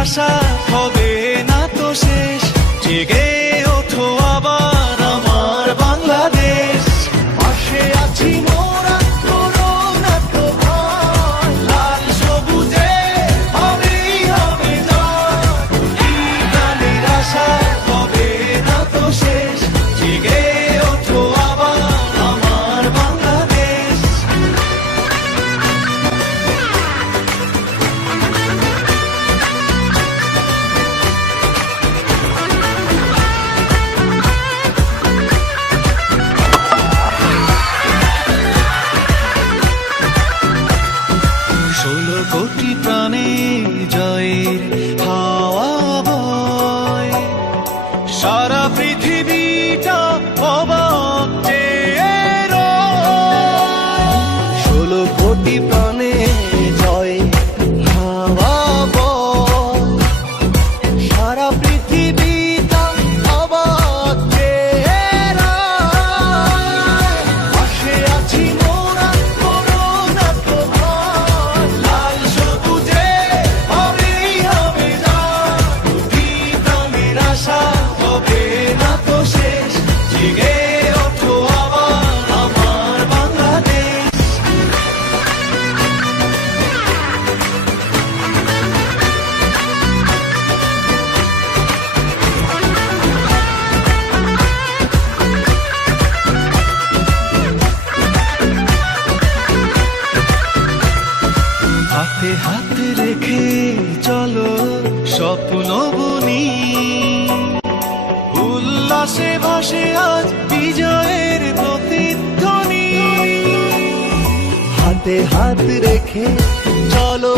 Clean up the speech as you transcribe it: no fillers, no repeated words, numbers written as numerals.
আশা হবে না তো শেষ। জেগে ওঠো আবার আমার বাংলাদেশ। পাশে আছি মোরা, করো না তো ভয়। লাল সবুজে হবেই হবে জয়। এই প্রাণের আশা হবে না তো শেষ। জেগে ওঠো আবার আমার বাংলাদেশ। কোটি প্রাণে জয়ের হাওয়া বয়। সারা পৃথিবীটা অবাক চেয়ে রয়। 16 কোটি প্রাণে জয় হাওয়া বয়। সারা পৃথিবীটা অবাক চেয়ে রয়। পাশে আছি মোরা, করো না তো ভয়। লাল সবুজে হবেই হবে জয়। কোটি প্রাণের আশা হবে না তো শেষ। জেগে ওঠো আবার আমার বাংলাদেশ। হাতে হাতে রেখে চলো স্বপ্ন বুনি। উল্লাসে ভাসে আজ বিজয়ের প্রতিধ্বনি। হাতে হাত রেখে চলো